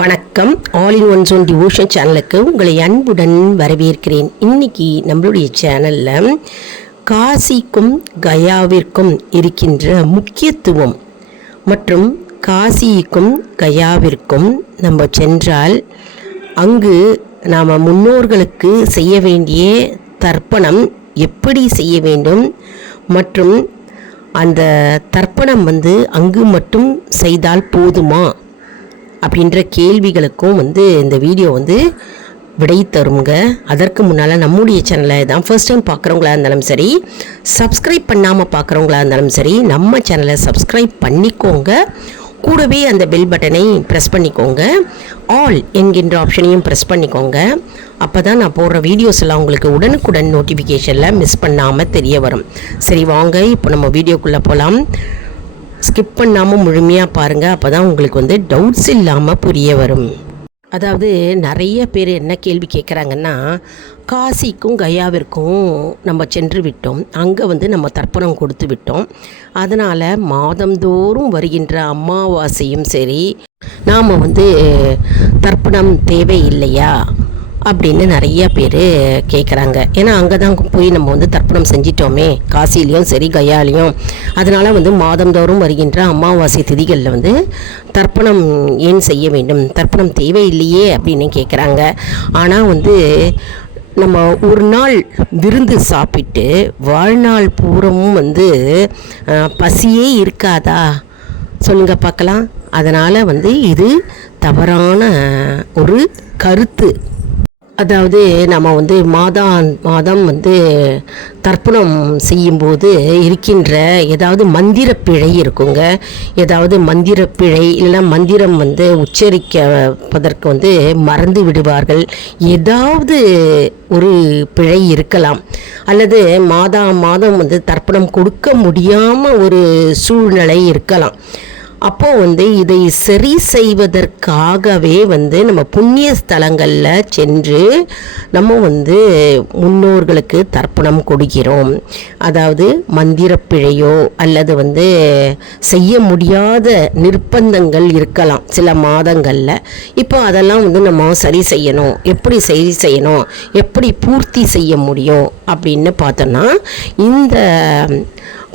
வணக்கம். All in once one devotion சேனலுக்கு உங்களை அன்புடன் வரவேற்கிறேன். இன்னைக்கு நம்மளுடைய சேனலில் காசிக்கும் கயாவிற்கும் இருக்கின்ற முக்கியத்துவம் மற்றும் காசிக்கும் கயாவிற்கும் நம்ம சென்றால் அங்கு நாம் முன்னோர்களுக்கு செய்ய வேண்டிய தர்ப்பணம் எப்படி செய்ய வேண்டும் மற்றும் அந்த தர்ப்பணம் அங்கு மட்டும் செய்தால் போதுமா அப்படின்ற கேள்விகளுக்கும் இந்த வீடியோ விடை தருங்க. அதற்கு முன்னால் நம்முடைய சேனலை தான் ஃபர்ஸ்ட் டைம் பார்க்குறவங்களா இருந்தாலும் சரி, சப்ஸ்கிரைப் பண்ணாமல் பார்க்குறவங்களா இருந்தாலும் சரி, நம்ம சேனலை சப்ஸ்கிரைப் பண்ணிக்கோங்க. கூடவே அந்த பெல் பட்டனை ப்ரெஸ் பண்ணிக்கோங்க. ஆல் என்கின்ற ஆப்ஷனையும் ப்ரெஸ் பண்ணிக்கோங்க. அப்போ தான் நான் போடுற வீடியோஸ் எல்லாம் உங்களுக்கு உடனுக்குடன் நோட்டிஃபிகேஷனில் மிஸ் பண்ணாமல் தெரிய வரும். சரி வாங்க, இப்போ நம்ம வீடியோக்குள்ளே போகலாம். ஸ்கிப் பண்ணாமல் முழுமையாக பாருங்கள். அப்போ தான் உங்களுக்கு டவுட்ஸ் இல்லாமல் புரிய வரும். அதாவது நிறைய பேர் என்ன கேள்வி கேட்குறாங்கன்னா, காசிக்கும் கயாவிற்கும் நம்ம சென்று விட்டோம், அங்கே நம்ம தர்ப்பணம் கொடுத்து விட்டோம், அதனால் மாதந்தோறும் வருகின்ற அமாவாசையும் சரி நாம் தர்ப்பணம் தேவை இல்லையா அப்படின்னு நிறைய பேர் கேட்குறாங்க. ஏன்னா அங்கே தான் போய் நம்ம தர்ப்பணம் செஞ்சிட்டோமே, காசிலையும் சரி கயாலையும். அதனால் மாதந்தோறும் வருகின்ற அமாவாசை திதிகளில் தர்ப்பணம் ஏன் செய்ய வேண்டும், தர்ப்பணம் தேவையில்லையே அப்படின்னு கேட்குறாங்க. ஆனால் நம்ம ஒரு நாள் விருந்து சாப்பிட்டு வாழ்நாள் பூரமும் பசியே இருக்காதா சொல்லுங்க பார்க்கலாம். அதனால் இது தவறான ஒரு கருத்து. அதாவது நம்ம மாதம் தர்ப்பணம் செய்யும்போது இருக்கின்ற ஏதாவது மந்திர பிழை இருக்குங்க. ஏதாவது மந்திர பிழை இல்லைன்னா மந்திரம் உச்சரிப்பதற்கு மறந்து விடுவார்கள். ஏதாவது ஒரு பிழை இருக்கலாம். அல்லது மாதம் தர்ப்பணம் கொடுக்க முடியாமல் ஒரு சூழ்நிலை இருக்கலாம். அப்போது இதை சரி செய்வதற்காகவே நம்ம புண்ணிய ஸ்தலங்களில் சென்று நம்ம முன்னோர்களுக்கு தர்ப்பணம் கொடுக்கிறோம். அதாவது மந்திர பிழையோ அல்லது செய்ய முடியாத நிர்பந்தங்கள் இருக்கலாம் சில மாதங்களில். இப்போ அதெல்லாம் நம்ம சரி செய்யணும். எப்படி சரி செய்யணும், எப்படி பூர்த்தி செய்ய முடியும் அப்படின்னு பார்த்தோன்னா, இந்த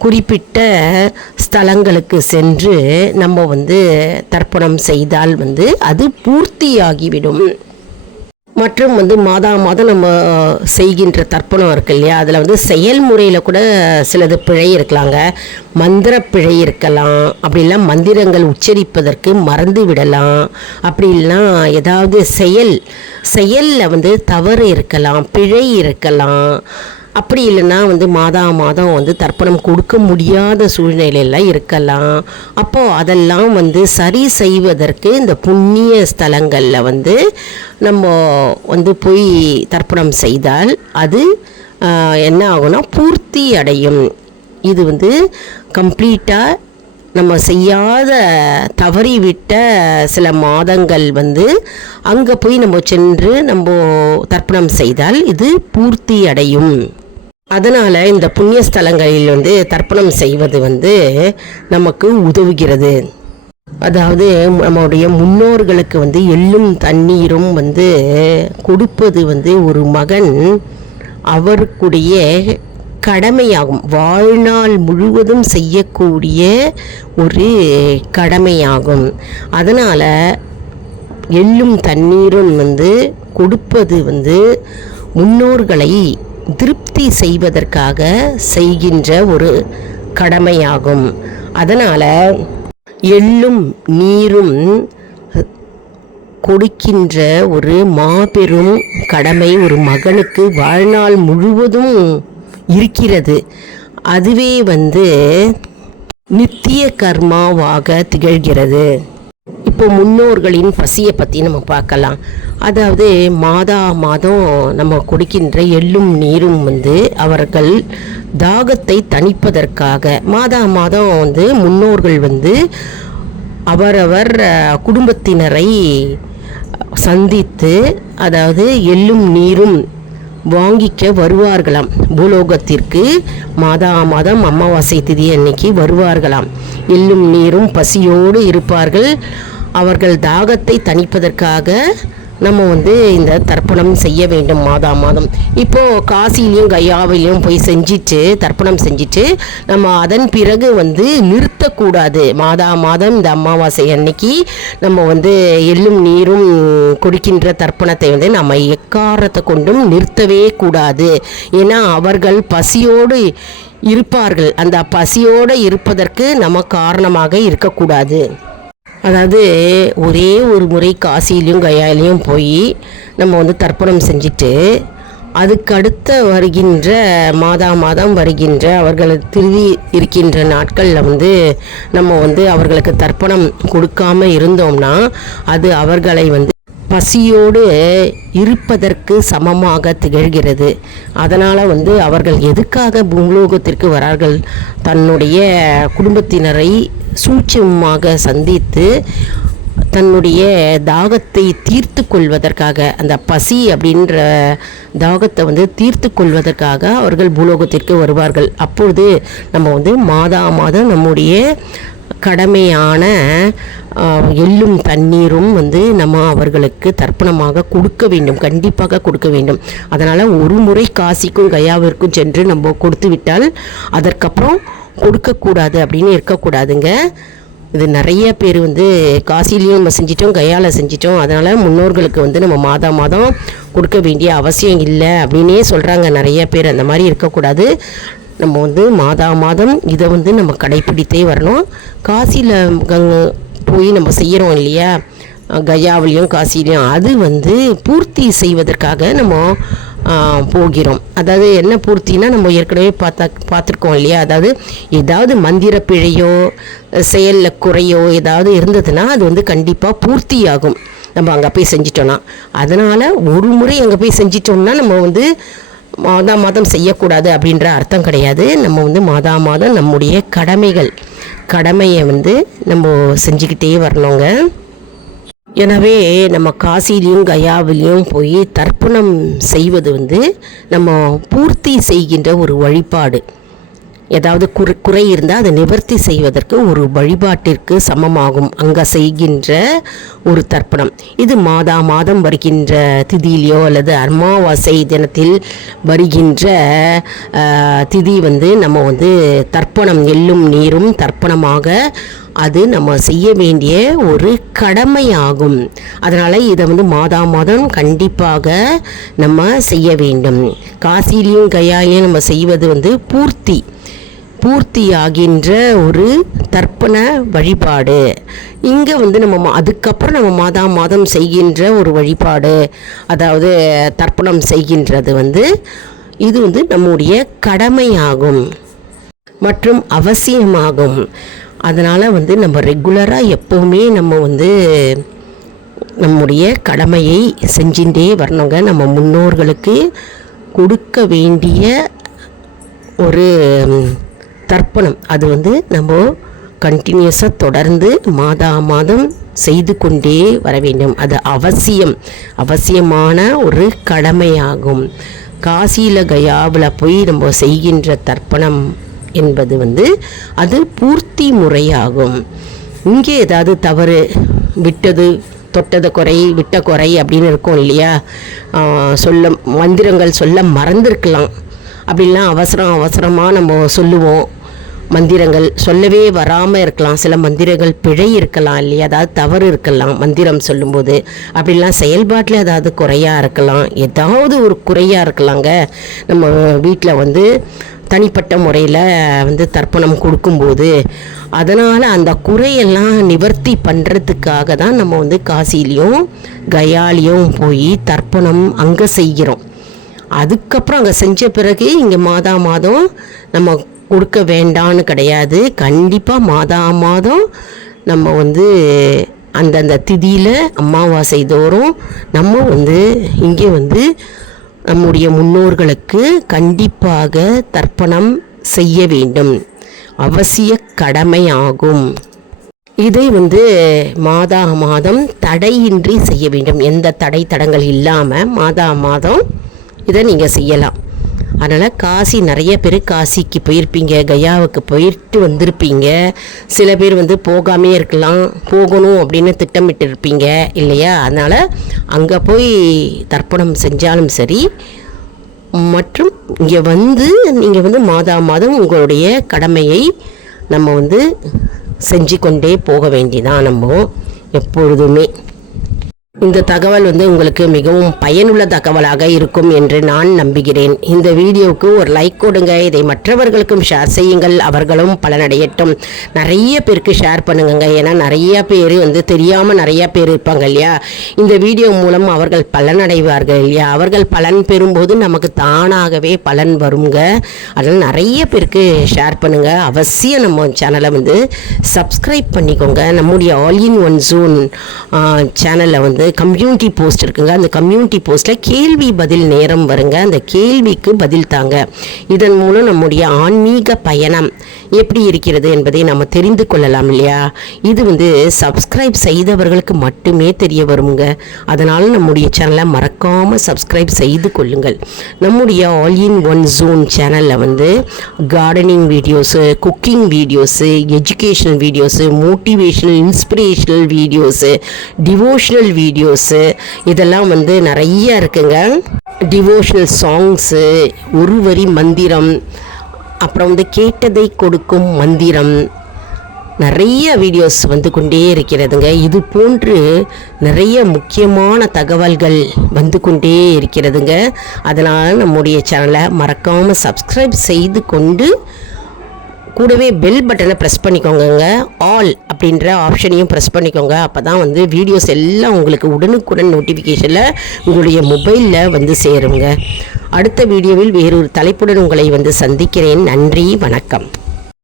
குறிப்பிட்ட ஸ்தலங்களுக்கு சென்று நம்ம தர்ப்பணம் செய்தால் அது பூர்த்தியாகிவிடும். மற்றும் மாதம் நம்ம செய்கின்ற தர்ப்பணம் இருக்கு இல்லையா, அதில் செயல்முறையில் கூட சிலது பிழை இருக்கலாங்க. மந்திர பிழை இருக்கலாம், அப்படி இல்லை மந்திரங்கள் உச்சரிப்பதற்கு மறந்து விடலாம், அப்படி இல்லைனா ஏதாவது செயலில் தவறு இருக்கலாம், பிழை இருக்கலாம். அப்படி இல்லைன்னா மாதம் தர்ப்பணம் கொடுக்க முடியாத சூழ்நிலையில் இருக்கலாம். அப்போது அதெல்லாம் சரி செய்வதற்கு இந்த புண்ணிய ஸ்தலங்களில் நம்ம போய் தர்ப்பணம் செய்தால் அது என்ன ஆகும்னா பூர்த்தி அடையும். இது கம்ப்ளீட்டாக நம்ம செய்யாத தவறிவிட்ட சில மாதங்கள் அங்கே போய் நம்ம சென்று நம்ம தர்ப்பணம் செய்தால் இது பூர்த்தி அடையும். அதனால் இந்த புண்ணிய ஸ்தலங்களில் தர்ப்பணம் செய்வது நமக்கு உதவுகிறது. அதாவது நம்முடைய முன்னோர்களுக்கு எள்ளும் தண்ணீரும் கொடுப்பது ஒரு மகன் அவருக்குடைய கடமையாகும். வாழ்நாள் முழுவதும் செய்யக்கூடிய ஒரு கடமையாகும். அதனால் எள்ளும் தண்ணீரும் கொடுப்பது முன்னோர்களை திருப்தி செய்வதற்காக செய்கின்ற ஒரு கடமையாகும். அதனால் எள்ளும் நீரும் கொடுக்கின்ற ஒரு மாபெரும் கடமை ஒரு மகனுக்கு வாழ்நாள் முழுவதும் இருக்கிறது. அதுவே நித்திய கர்மாவாக திகழ்கிறது. இப்போ முன்னோர்களின் பசியை பற்றி நம்ம பார்க்கலாம். அதாவது மாதம் நம்ம கொடுக்கின்ற எள்ளும் நீரும் அவர்கள் தாகத்தை தணிப்பதற்காக மாதம் முன்னோர்கள் அவரவர் குடும்பத்தினரை சந்தித்து, அதாவது எள்ளும் நீரும் வாங்கிக்க வருவார்களாம். பூலோகத்திற்கு மாதம் அமாவாசை திதி அன்னைக்கு வருவார்களாம். எள்ளும் நீரும் பசியோடு இருப்பார்கள். அவர்கள் தாகத்தை தணிப்பதற்காக நம்ம வந்து இந்த தர்ப்பணம் செய்ய வேண்டும் மாதா மாதம். இப்போது காசிலையும் கயாவிலையும் போய் செஞ்சுட்டு தர்ப்பணம் செஞ்சுட்டு நம்ம அதன் பிறகு வந்து நிறுத்தக்கூடாது. மாதா மாதம் இந்த அமாவாசை அன்னைக்கு நம்ம வந்து எள்ளும் நீரும் கொடுக்கின்ற தர்ப்பணத்தை வந்து நம்ம எக்காரத்தை கொண்டும் நிறுத்தவே கூடாது. ஏன்னா அவர்கள் பசியோடு இருப்பார்கள். அந்த பசியோடு இருப்பதற்கு நம்ம காரணமாக இருக்கக்கூடாது. அதாவது ஒரே ஒரு முறை காசிலையும் கயாலையும் போய் நம்ம வந்து தர்ப்பணம் செஞ்சுட்டு அதுக்கடுத்த வருகின்ற மாதம் வருகின்ற அவர்கள் திருதி இருக்கின்ற நாட்களில் வந்து நம்ம வந்து அவர்களுக்கு தர்ப்பணம் கொடுக்காம இருந்தோம்னா அது அவர்களை வந்து பசியோடு இருப்பதற்கு சமமாக திகழ்கிறது. அதனால் வந்து அவர்கள் எதுக்காக பூலோகத்திற்கு வரார்கள்? தன்னுடைய குடும்பத்தினரை சூட்சமாக சந்தித்து தன்னுடைய தாகத்தை தீர்த்து கொள்வதற்காக, அந்த பசி அப்படின்ற தாகத்தை வந்து தீர்த்து கொள்வதற்காக அவர்கள் பூலோகத்திற்கு வருவார்கள். அப்பொழுது நம்ம வந்து மாதம் நம்முடைய கடமையான எள்ளும் தண்ணீரும் வந்து நம்ம அவர்களுக்கு தர்ப்பணமாக கொடுக்க வேண்டும், கண்டிப்பாக கொடுக்க வேண்டும். அதனால் ஒரு முறை காசிக்கும் கயாவிற்கும் சென்று நம்ம கொடுத்து விட்டால் அதற்கப்புறம் கொடுக்கக்கூடாது அப்படின்னு இருக்கக்கூடாதுங்க. இது நிறைய பேர் வந்து காசிலையும் நம்ம செஞ்சிட்டோம், கயாவில் செஞ்சிட்டோம், அதனால் முன்னோர்களுக்கு வந்து நம்ம மாதம் கொடுக்க வேண்டிய அவசியம் இல்லை அப்படின்னே சொல்கிறாங்க நிறைய பேர். அந்த மாதிரி இருக்கக்கூடாது. நம்ம வந்து மாதம் இதை வந்து நம்ம கடைப்பிடித்தே வரணும். காசியில் போய் நம்ம செய்கிறோம் இல்லையா, கயாவிலையும் காசிலையும், அது வந்து பூர்த்தி செய்வதற்காக நம்ம போகிறோம். அதாவது என்ன பூர்த்தினா, நம்ம ஏற்கனவே பார்த்துருக்கோம் இல்லையா, அதாவது ஏதாவது மந்திர பிழையோ செயலில் குறையோ ஏதாவது இருந்ததுன்னா அது வந்து கண்டிப்பாக பூர்த்தி ஆகும் நம்ம அங்கே போய் செஞ்சிட்டோன்னா. அதனால் ஒரு முறை அங்கே போய் செஞ்சிட்டோம்னா நம்ம வந்து மாதம் செய்யக்கூடாது அப்படின்ற அர்த்தம் கிடையாது. நம்ம வந்து மாதம் நம்முடைய கடமையை வந்து நம்ம செஞ்சுக்கிட்டே வரணுங்க. எனவே நம்ம காசிலையும் கயாவிலையும் போய் தர்ப்பணம் செய்வது வந்து நம்ம பூர்த்தி செய்கின்ற ஒரு வழிபாடு. ஏதாவது குறை இருந்தால் அதை நிவர்த்தி செய்வதற்கு ஒரு வழிபாட்டிற்கு சமமாகும் அங்கே செய்கின்ற ஒரு தர்ப்பணம். இது மாதம் வருகின்ற திதியிலையோ அல்லது அமாவாசை தினத்தில் வருகின்ற திதி வந்து நம்ம வந்து தர்ப்பணம் எள்ளும் நீரும் தர்ப்பணமாக அது நம்ம செய்ய வேண்டிய ஒரு கடமையாகும். அதனால் இதை வந்து மாதம் கண்டிப்பாக நம்ம செய்ய வேண்டும். காசிலையும் கயாலையும் நம்ம செய்வது வந்து பூர்த்தியாகின்ற ஒரு தர்ப்பண வழிபாடு. இங்கே வந்து நம்ம அதுக்கப்புறம் நம்ம மாதம் செய்கின்ற ஒரு வழிபாடு, அதாவது தர்ப்பணம் செய்கின்றது வந்து இது வந்து நம்முடைய கடமையாகும் மற்றும் அவசியமாகும். அதனால் வந்து நம்ம ரெகுலராக எப்போவுமே நம்ம வந்து நம்முடைய கடமையை செஞ்சுட்டே வரணுங்க. நம்ம முன்னோர்களுக்கு கொடுக்க வேண்டிய ஒரு தர்ப்பணம் அது வந்து நம்ம கண்டினியூஸாக தொடர்ந்து மாதம் செய்து கொண்டே வர வேண்டும். அது அவசியமான ஒரு கடமையாகும். காசியில் கயாவில் போய் நம்ம செய்கின்ற தர்ப்பணம் என்பது வந்து அது பூர்த்தி முறையாகும். இங்கே ஏதாவது தவறு தொட்டது குறை விட்ட குறை அப்படின்னு இருக்கும் இல்லையா, மந்திரங்கள் சொல்ல மறந்துருக்கலாம். அப்படிலாம் அவசரமாக நம்ம சொல்லுவோம். மந்திரங்கள் சொல்லவே வராமல் இருக்கலாம், சில மந்திரங்கள் பிழை இருக்கலாம் இல்லையா, அதாவது தவறு இருக்கலாம் மந்திரம் சொல்லும்போது. அப்படிலாம் செயல்பாட்டில் ஏதாவது குறையாக இருக்கலாம், ஏதாவது ஒரு குறையாக இருக்கலாங்க. நம்ம வீட்டில் வந்து தனிப்பட்ட முறையில் வந்து தர்ப்பணம் கொடுக்கும்போது அதனால் அந்த குறையெல்லாம் நிவர்த்தி பண்ணுறதுக்காக தான் நம்ம வந்து காசிலையும் கயாலையும் போய் தர்ப்பணம் அங்கே செய்கிறோம். அதுக்கப்புறம் அங்கே செஞ்ச பிறகு இங்கே மாதம் நம்ம கொடுக்க வேண்டான்னு கிடையாது. கண்டிப்பாக மாதம் நம்ம வந்து அந்தந்த திதியில் அமாவாசை தோறும் நம்ம வந்து இங்கே வந்து நம்முடைய முன்னோர்களுக்கு கண்டிப்பாக தர்ப்பணம் செய்ய வேண்டும், அவசிய கடமையாகும். இதை வந்து மாதம் தடையின்றி செய்ய வேண்டும். எந்த தடங்கள் இல்லாமல் மாதம் இதை நீங்கள் செய்யலாம். அதனால் காசி நிறைய பேர் காசிக்கு போயிருப்பீங்க, கயாவுக்கு போயிட்டு வந்திருப்பீங்க. சில பேர் வந்து போகாமே இருக்கலாம், போகணும் அப்படின்னு திட்டமிட்டு இருப்பீங்க இல்லையா? அதனால் அங்கே போய் தர்ப்பணம் செஞ்சாலும் சரி, மற்றும் இங்கே வந்து நீங்கள் வந்து மாதம் உங்களுடைய கடமையை நம்ம வந்து செஞ்சு கொண்டே போக வேண்டிதான் நம்ம எப்பொழுதுமே. இந்த தகவல் வந்து உங்களுக்கு மிகவும் பயனுள்ள தகவலாக இருக்கும் என்று நான் நம்புகிறேன். இந்த வீடியோவுக்கு ஒரு லைக் கொடுங்க, இதை மற்றவர்களுக்கும் ஷேர் செய்யுங்கள், அவர்களும் பலனடையட்டும். நிறைய பேருக்கு ஷேர் பண்ணுங்க, ஏன்னா நிறைய பேர் வந்து தெரியாமல் நிறைய பேர் இருப்பாங்க இல்லையா? இந்த வீடியோ மூலம் அவர்கள் பலனடைவார்கள் இல்லையா? அவர்கள் பலன் பெறும்போது நமக்கு தானாகவே பலன் வருங்க. அதனால் நிறைய பேருக்கு ஷேர் பண்ணுங்க. அவசியம் நம்ம சேனலை வந்து சப்ஸ்கிரைப் பண்ணிக்கோங்க. நம்முடைய ஆல் இன் ஒன் ஜோன் சேனலில் வந்து கம்யூனிட்டி போஸ்ட் இருக்குங்க. அந்த கம்யூனிட்டி போஸ்ட்டில் கேள்வி பதில் நேரம் வருங்க. அந்த கேள்விக்கு பதில் தாங்க. இதன் மூலம் நம்முடைய ஆன்மீக பயணம் எப்படி இருக்கிறது என்பதை நம்ம தெரிந்து கொள்ளலாம் இல்லையா? இது வந்து சப்ஸ்கிரைப் செய்தவர்களுக்கு மட்டுமே தெரிய வருங்க. அதனால் நம்முடைய சேனலை மறக்காமல் சப்ஸ்கிரைப் செய்து கொள்ளுங்கள். நம்முடைய ஆல் இன் ஒன் ஜோன் சேனலில் வந்து gardening videos, cooking videos, educational videos, motivational inspirational videos, devotional videos, இதெல்லாம் வந்து நிறைய இருக்குங்க. டிவோஷனல் சாங்ஸு, ஒரு வரி மந்திரம், அப்புறம் வந்து கேட்டதை கொடுக்கும் மந்திரம், நிறைய வீடியோஸ் வந்து கொண்டே இருக்கிறதுங்க. இது போன்று நிறைய முக்கியமான தகவல்கள் வந்து கொண்டே இருக்கிறதுங்க. அதனால் நம்முடைய சேனலை மறக்காமல் சப்ஸ்கிரைப் செய்து கொண்டு கூடவே பெல் பட்டனை ப்ரெஸ் பண்ணிக்கோங்க. ஆல் அப்படின்ற ஆப்ஷனையும் ப்ரெஸ் பண்ணிக்கோங்க. அப்போ தான் வந்து வீடியோஸ் எல்லாம் உங்களுக்கு உடனுக்குடன் நோட்டிஃபிகேஷனில் உங்களுடைய மொபைலில் வந்து சேருங்க. அடுத்த வீடியோவில் வேறொரு தலைப்புடன் உங்களை வந்து சந்திக்கிறேன். நன்றி, வணக்கம்.